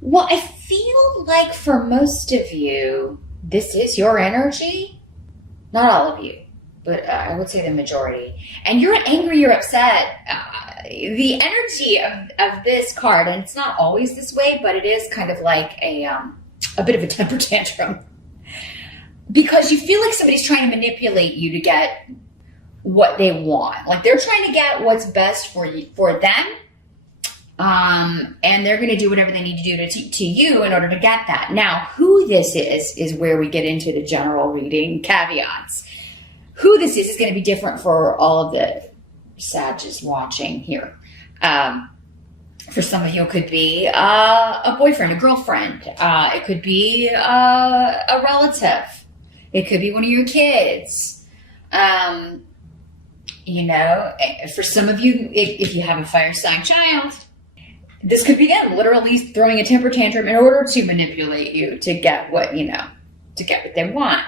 Well, I feel like for most of you, this is your energy. Not all of you, but I would say the majority. And you're angry, you're upset. The energy of this card, and it's not always this way, but it is kind of like a bit of a temper tantrum. Because you feel like somebody's trying to manipulate you to get what they want. Like they're trying to get what's best for you, for them. And they're going to do whatever they need to do to you in order to get that. Now, who this is where we get into the general reading caveats. Who this is going to be different for all of the Sages watching here. For some of you, it could be a boyfriend, a girlfriend. It could be a relative. It could be one of your kids. You know, for some of you, if you have a fire sign child, this could be them literally throwing a temper tantrum in order to manipulate you to get what, you know, to get what they want.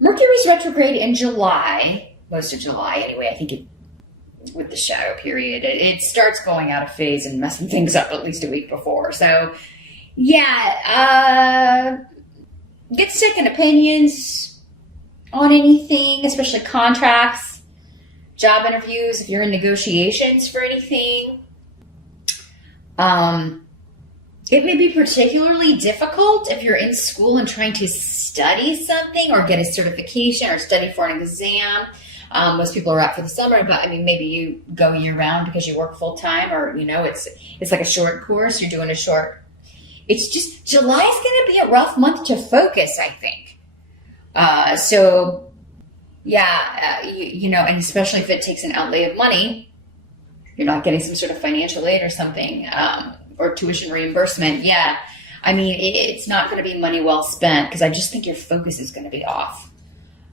Mercury's retrograde in July, most of July anyway, I think with the shadow period, it starts going out of phase and messing things up at least a week before. So, yeah, get second opinions on anything, especially contracts, job interviews, if you're in negotiations for anything. It may be particularly difficult if you're in school and trying to study something or get a certification or study for an exam. Most people are out for the summer, but I mean, maybe you go year round because you work full time, or, you know, it's like a short course. You're doing a short. It's just July is going to be a rough month to focus, I think. So yeah, you know, and especially if it takes an outlay of money, you're not getting some sort of financial aid or something, or tuition reimbursement. Yeah. I mean, it's not going to be money well spent because I just think your focus is going to be off.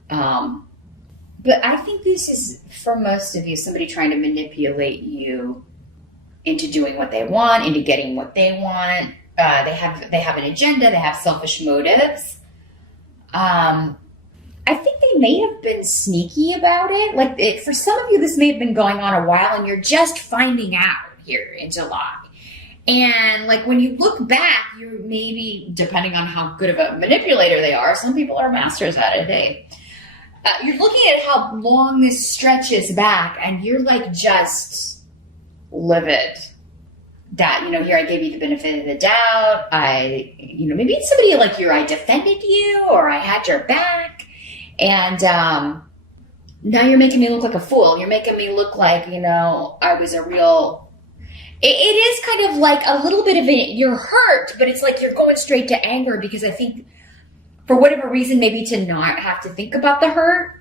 But I think this is, for most of you, somebody trying to manipulate you into doing what they want, into getting what they want. They have an agenda. They have selfish motives. I think they may have been sneaky about it. Like for some of you, this may have been going on a while, and you're just finding out here in July. And like when you look back, you're maybe, depending on how good of a manipulator they are, some people are masters at it. You're looking at how long this stretches back, and you're like just livid. That, you know, here I gave you the benefit of the doubt. Maybe it's somebody like I defended you, or I had your back. And now you're making me look like a fool. You're making me look like, you know, I was a real... It is kind of like a little bit of you're hurt, but it's like you're going straight to anger because I think for whatever reason, maybe to not have to think about the hurt.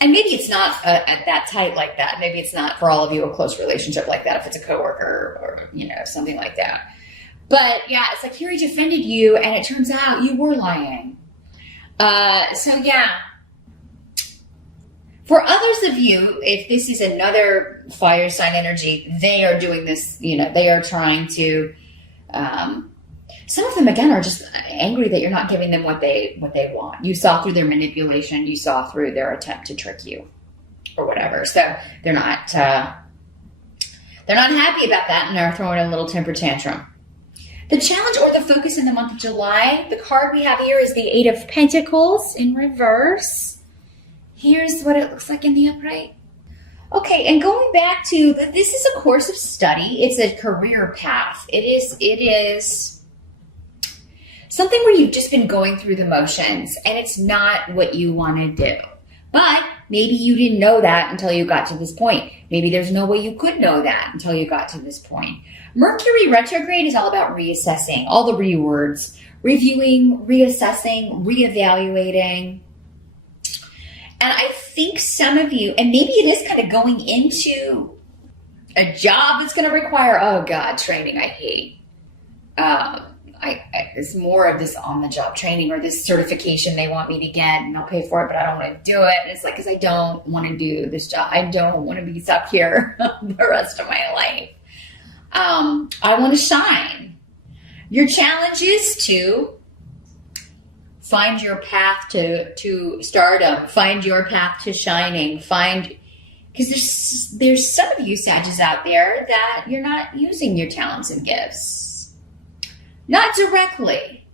And maybe it's not at that tight like that. Maybe it's not for all of you a close relationship like that if it's a coworker or, you know, something like that. But yeah, it's like here he defended you and it turns out you were lying. So yeah. For others of you, if this is another fire sign energy, they are doing this, you know, they are trying to, some of them, again, are just angry that you're not giving them what they want. You saw through their manipulation. You saw through their attempt to trick you or whatever. So they're not happy about that, and they're throwing a little temper tantrum. The challenge or the focus in the month of July, the card we have here is the Eight of Pentacles in reverse. Here's what it looks like in the upright. Okay, and going back to, this is a course of study. It's a career path. It is something where you've just been going through the motions and it's not what you want to do. But maybe you didn't know that until you got to this point. Maybe there's no way you could know that until you got to this point. Mercury retrograde is all about reassessing, all the words, reviewing, reassessing, reevaluating. And I think some of you, and maybe it is kind of going into a job that's going to require, oh God, training I hate. There's more of this on-the-job training or this certification they want me to get, and I'll pay for it, but I don't want to do it. And it's like, because I don't want to do this job. I don't want to be stuck here the rest of my life. I want to shine. Your challenge is to find your path to stardom, find your path to shining, find Because there's some of you Sagittarius out there that you're not using your talents and gifts. Not directly.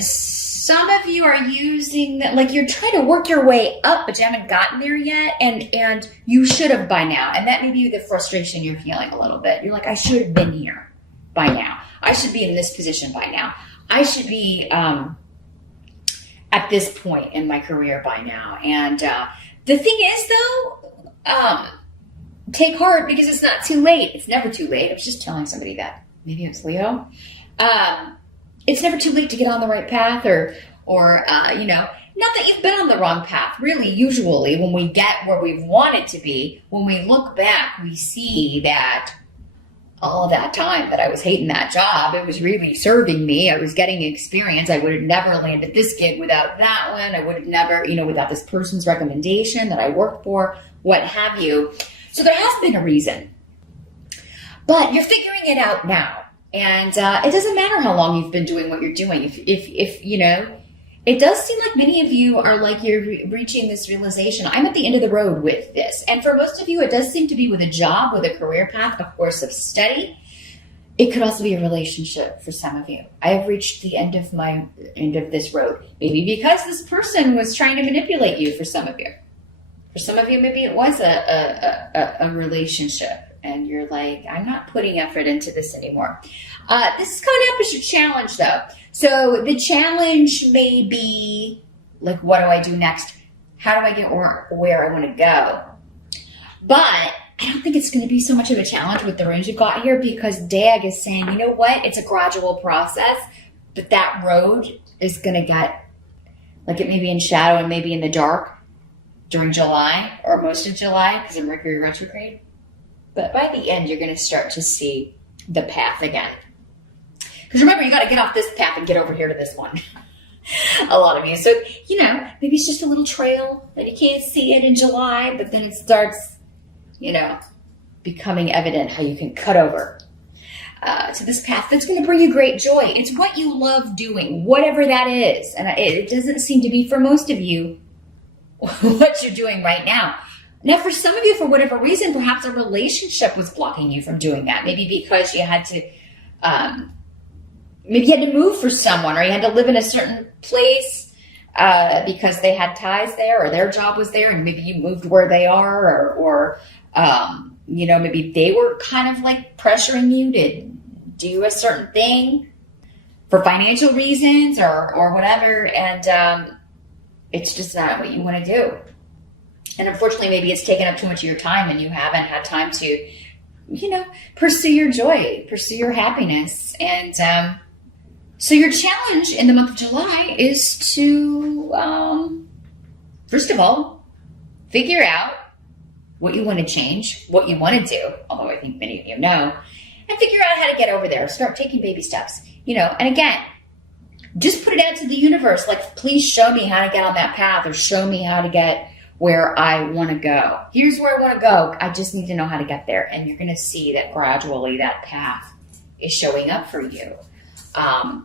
Some of you are using that, like you're trying to work your way up, but you haven't gotten there yet, and you should have by now. And that may be the frustration you're feeling a little bit. You're like, I should have been here by now. I should be in this position by now. I should be at this point in my career by now. And the thing is, though, take heart, because it's not too late. It's never too late. I was just telling somebody that. Maybe it was Leo. It's never too late to get on the right path, or you know, not that you've been on the wrong path. Really, usually when we get where we want it to be, when we look back, we see that all of that time that I was hating that job, it was really serving me. I was getting experience. I would have never landed this gig without that one. I would have never, you know, without this person's recommendation that I worked for, what have you. So there has been a reason. But you're figuring it out now. And it doesn't matter how long you've been doing what you're doing. If you know, it does seem like many of you are like you're reaching this realization. I'm at the end of the road with this. And for most of you, it does seem to be with a job, with a career path, a course of study. It could also be a relationship for some of you. I have reached the end of this road. Maybe because this person was trying to manipulate you for some of you. For some of you, maybe it was a relationship. And you're like, I'm not putting effort into this anymore. This is coming up as your challenge, though. So the challenge may be, like, what do I do next? How do I get where I want to go? But I don't think it's going to be so much of a challenge with the range you've got here, because Dag is saying, you know what? It's a gradual process, but that road is going to get, like, it may be in shadow and maybe in the dark during July or most of July because of Mercury retrograde. But by the end, you're going to start to see the path again. Because remember, you got to get off this path and get over here to this one. A lot of you. So, you know, maybe it's just a little trail that you can't see it in July, but then it starts, you know, becoming evident how you can cut over to this path that's going to bring you great joy. It's what you love doing, whatever that is. And it doesn't seem to be for most of you what you're doing right now. Now, for some of you, for whatever reason, perhaps a relationship was blocking you from doing that. Maybe because you had to, maybe you had to move for someone, or you had to live in a certain place because they had ties there, or their job was there, and maybe you moved where they are, or you know, maybe they were kind of like pressuring you to do a certain thing for financial reasons or whatever, and it's just not what you want to do. And unfortunately, maybe it's taken up too much of your time and you haven't had time to, you know, pursue your joy, pursue your happiness. And so your challenge in the month of July is to, first of all, figure out what you want to change, what you want to do, although I think many of you know, and figure out how to get over there. Start taking baby steps, you know, and again, just put it out to the universe. Like, please show me how to get on that path, or show me how to get where I want to go. Here's where I want to go. I just need to know how to get there. And you're going to see that gradually that path is showing up for you. And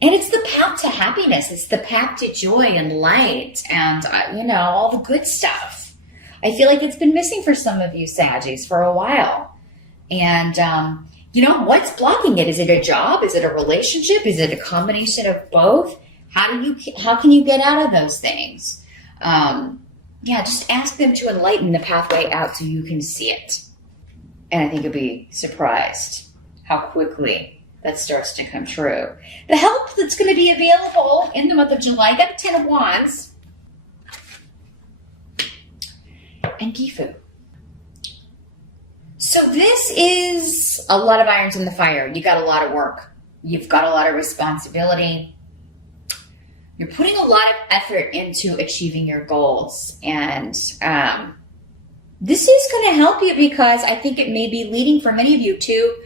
it's the path to happiness. It's the path to joy and light and, you know, all the good stuff. I feel like it's been missing for some of you Saggies for a while. And, you know, what's blocking it? Is it a job? Is it a relationship? Is it a combination of both? How can you get out of those things? Yeah, just ask them to enlighten the pathway out so you can see it. And I think you'll be surprised how quickly that starts to come true. The help that's going to be available in the month of July, you got the Ten of Wands and Gifu. So this is a lot of irons in the fire. You got a lot of work. You've got a lot of responsibility. You're putting a lot of effort into achieving your goals. And this is going to help you, because I think it may be leading for many of you to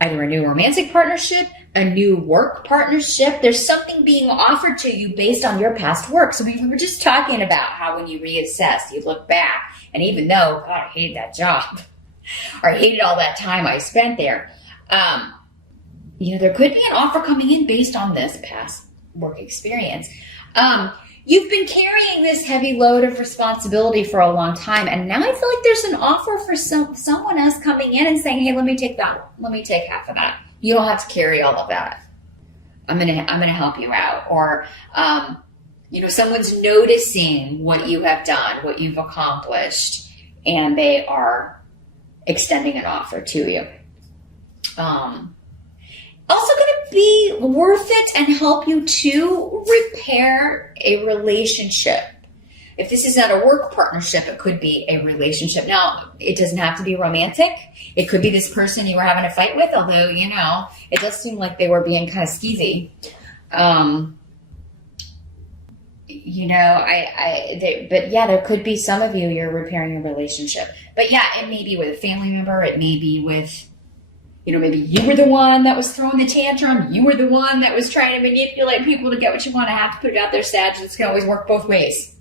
either a new romantic partnership, a new work partnership. There's something being offered to you based on your past work. So we were just talking about how when you reassess, you look back, and even though, God, I hated that job, or I hated all that time I spent there, you know, there could be an offer coming in based on this past work experience. you've been carrying this heavy load of responsibility for a long time, and now I feel like there's an offer for someone else coming in and saying, hey, let me take that. Let me take half of that. You don't have to carry all of that. I'm gonna help you out. Or someone's noticing what you have done, what you've accomplished, and they are extending an offer to you. Also going to be worth it and help you to repair a relationship. If this is not a work partnership, it could be a relationship. Now, it doesn't have to be romantic. It could be this person you were having a fight with, although, it does seem like they were being kind of skeezy. But yeah, there could be some of you're repairing a relationship. But yeah, it may be with a family member. It may be with, maybe you were the one that was throwing the tantrum. You were the one that was trying to manipulate people to get what you want. I have to put it out there, Sag. This can always work both ways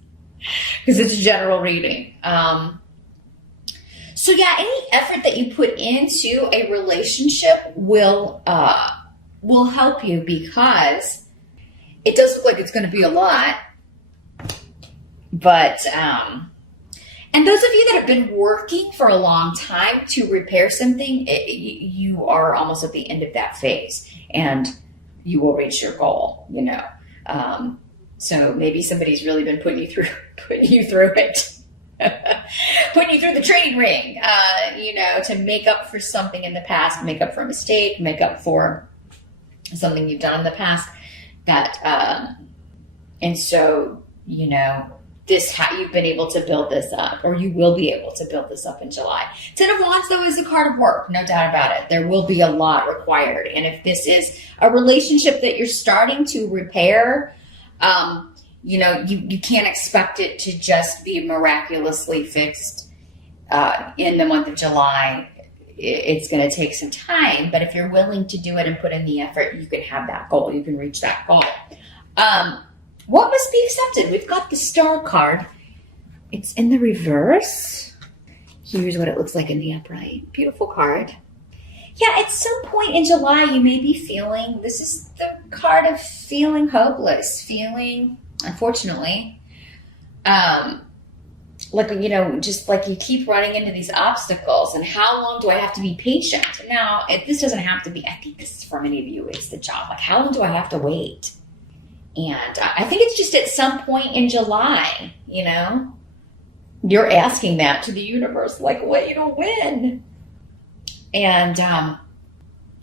because it's a general reading. So yeah, any effort that you put into a relationship will help you, because it does look like it's going to be a lot. But, and those of you that have been working for a long time to repair something, you are almost at the end of that phase, and you will reach your goal, So maybe somebody's really been putting you through it, putting you through the training ring, to make up for something in the past, make up for a mistake, make up for something you've done in the past. And so, you've been able to build this up, or you will be able to build this up in July. 10 of Wands, though, is a card of work, no doubt about it. There will be a lot required. And if this is a relationship that you're starting to repair, you can't expect it to just be miraculously fixed in the month of July. It's going to take some time, but if you're willing to do it and put in the effort, you can have that goal. You can reach that goal. What must be accepted? We've got the Star card. It's in the reverse. Here's what it looks like in the upright. Beautiful card. Yeah, at some point in July, you may be feeling, this is the card of feeling hopeless, feeling, unfortunately, just like you keep running into these obstacles, and how long do I have to be patient? Now, this doesn't have to be, I think this is for many of you, it's the job. Like, how long do I have to wait? And I think it's just at some point in July, you're asking that to the universe, like, when? And I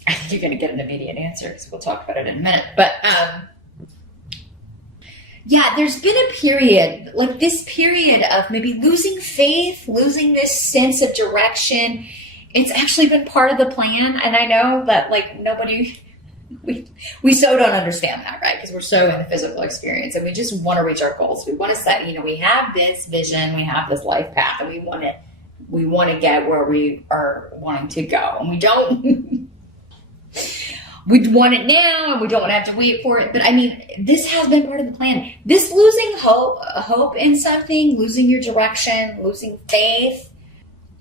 think you're going to get an immediate answer, because we'll talk about it in a minute. But yeah, there's been a period, like this period of maybe losing faith, losing this sense of direction. It's actually been part of the plan. And I know that we so don't understand that, right? Because we're so in the physical experience, and we just want to reach our goals. We want to set, we have this vision, we have this life path, and we want to get where we are wanting to go. And we don't, we want it now, and we don't want to have to wait for it. But this has been part of the plan. This losing hope in something, losing your direction, losing faith,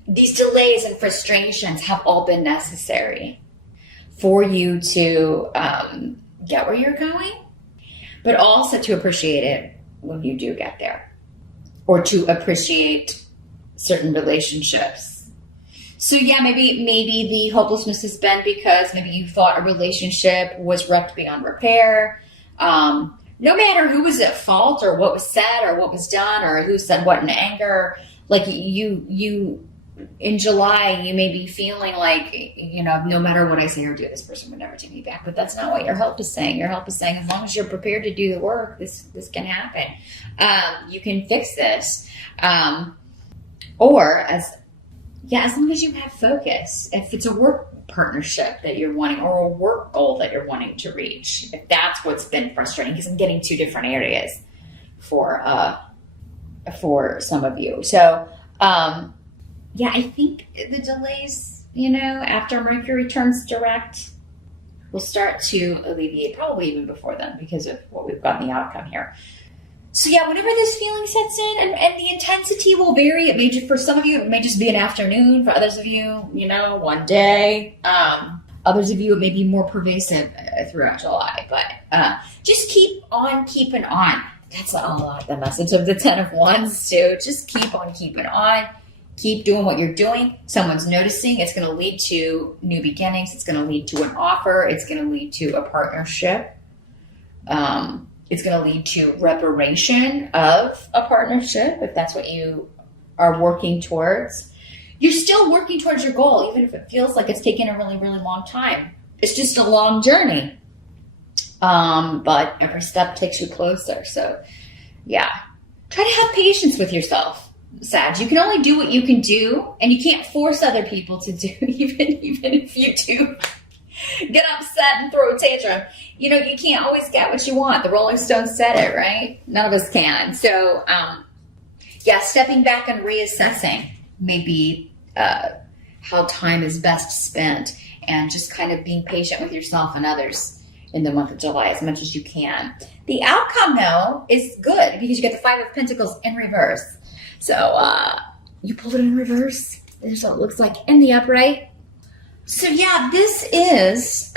these delays and frustrations have all been necessary for you to get where you're going, but also to appreciate it when you do get there, or to appreciate certain relationships. So yeah, maybe the hopelessness has been because maybe you thought a relationship was wrecked beyond repair. No matter who was at fault, or what was said, or what was done, or who said what in anger, like you in July, you may be feeling like, no matter what I say or do, this person would never take me back. But that's not what your help is saying. Your help is saying, as long as you're prepared to do the work, this can happen. You can fix this. Or as long as you have focus. If it's a work partnership that you're wanting, or a work goal that you're wanting to reach, if that's what's been frustrating, because I'm getting two different areas for some of you. So, yeah, I think the delays, after Mercury turns direct, will start to alleviate, probably even before then, because of what we've got in the outcome here. So yeah, whenever this feeling sets in, and the intensity will vary. It may just, for some of you, it may just be an afternoon. For others of you, one day. Others of you, it may be more pervasive throughout July. But just keep on keeping on. that's a lot the message of the 10 of Wands too. Just keep on keeping on. Keep doing what you're doing. Someone's noticing. It's going to lead to new beginnings. It's going to lead to an offer. It's going to lead to a partnership. It's going to lead to reparation of a partnership, if that's what you are working towards. You're still working towards your goal, even if it feels like it's taking a really, really long time. It's just a long journey. But every step takes you closer. So, yeah. Try to have patience with yourself. Sag, you can only do what you can do, and you can't force other people to do, even if you do get upset and throw a tantrum. You know, you can't always get what you want. The Rolling Stones said it, right? None of us can. So, yeah, stepping back and reassessing maybe how time is best spent, and just kind of being patient with yourself and others in the month of July as much as you can. The outcome, though, is good because you get the 5 of Pentacles in reverse. So you pulled it in reverse. This is what it looks like in the upright. So yeah, this is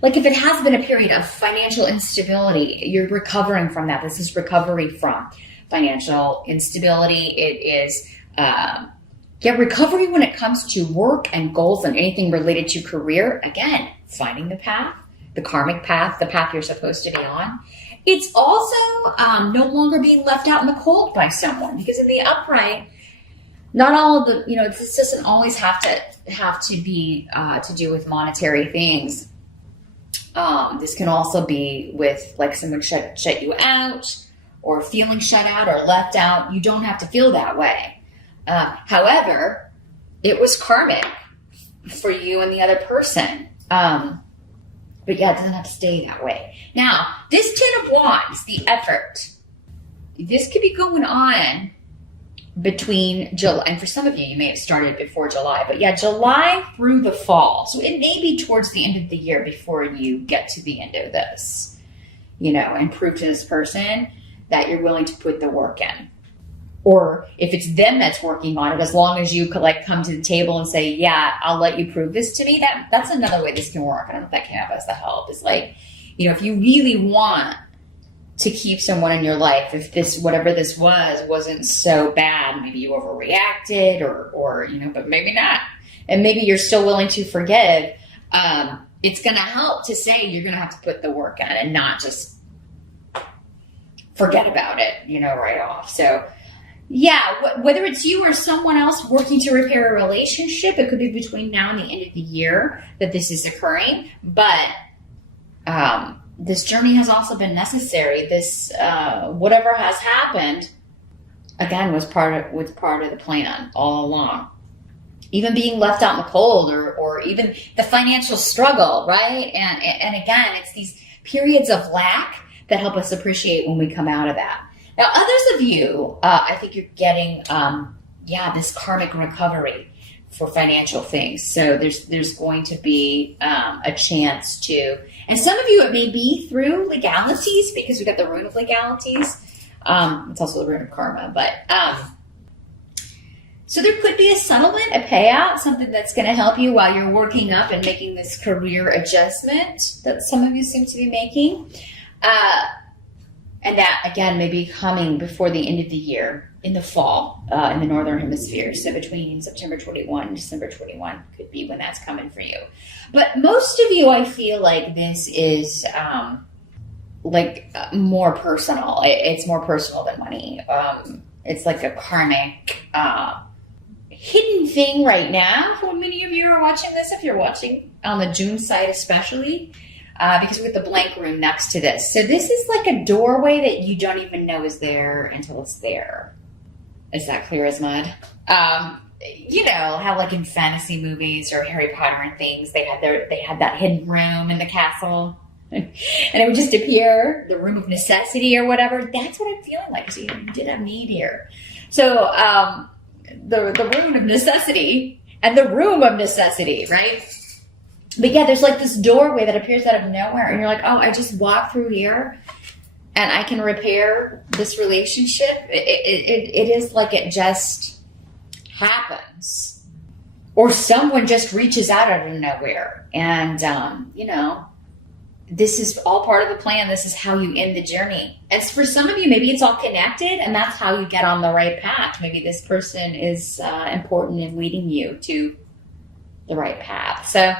like if it has been a period of financial instability, you're recovering from that. This is recovery from financial instability. It is recovery when it comes to work and goals and anything related to career. Again, finding the path, the karmic path, the path you're supposed to be on. It's also no longer being left out in the cold by someone, because in the upright, not all of the, this doesn't always have to be to do with monetary things. This can also be with like someone shut you out, or feeling shut out or left out. You don't have to feel that way. However, it was karmic for you and the other person. But yeah, it doesn't have to stay that way. Now, this 10 of Wands, the effort, this could be going on between July, and for some of you, you may have started before July, but yeah, July through the fall. So it may be towards the end of the year before you get to the end of this, and prove to this person that you're willing to put the work in. Or if it's them that's working on it, as long as you could come to the table and say, yeah, I'll let you prove this to me, that's another way this can work. I don't know if that can have us the help. It's if you really want to keep someone in your life, if this, whatever this wasn't so bad, maybe you overreacted or but maybe not. And maybe you're still willing to forgive. It's going to help to say you're going to have to put the work in and not just forget about it, right off. So, yeah, whether it's you or someone else working to repair a relationship, it could be between now and the end of the year that this is occurring. But this journey has also been necessary. This whatever has happened, again, was part of the plan all along. Even being left out in the cold, or even the financial struggle, right? And again, it's these periods of lack that help us appreciate when we come out of that. Now, others of you, I think you're getting, this karmic recovery for financial things. So there's going to be a chance to, and some of you, it may be through legalities, because we got the rune of legalities. It's also the rune of karma, but so there could be a settlement, a payout, something that's going to help you while you're working up and making this career adjustment that some of you seem to be making. And that, again, may be coming before the end of the year, in the fall, in the Northern Hemisphere. So between September 21 and December 21 could be when that's coming for you. But most of you, I feel like this is more personal. It's more personal than money. It's like a karmic hidden thing right now. For many of you are watching this, if you're watching on the June side especially, because we have the blank room next to this. So this is like a doorway that you don't even know is there until it's there. Is that clear as mud? You know how in fantasy movies or Harry Potter and things, they had that hidden room in the castle, and it would just appear, the room of necessity or whatever. That's what I'm feeling like. So you did have need here. So the room of necessity and the room of necessity, right? But yeah, there's this doorway that appears out of nowhere, and you're like, oh, I just walk through here and I can repair this relationship. It is like it just happens. Or someone just reaches out of nowhere and, this is all part of the plan. This is how you end the journey. And for some of you, maybe it's all connected and that's how you get on the right path. Maybe this person is important in leading you to the right path. So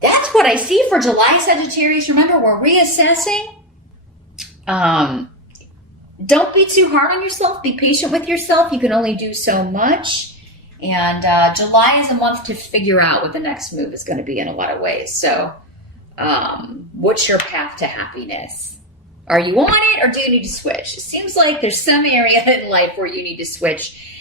that's what I see for July, Sagittarius. Remember, we're reassessing. Don't be too hard on yourself. Be patient with yourself. You can only do so much. And July is a month to figure out what the next move is going to be in a lot of ways. So what's your path to happiness? Are you on it or do you need to switch? It seems like there's some area in life where you need to switch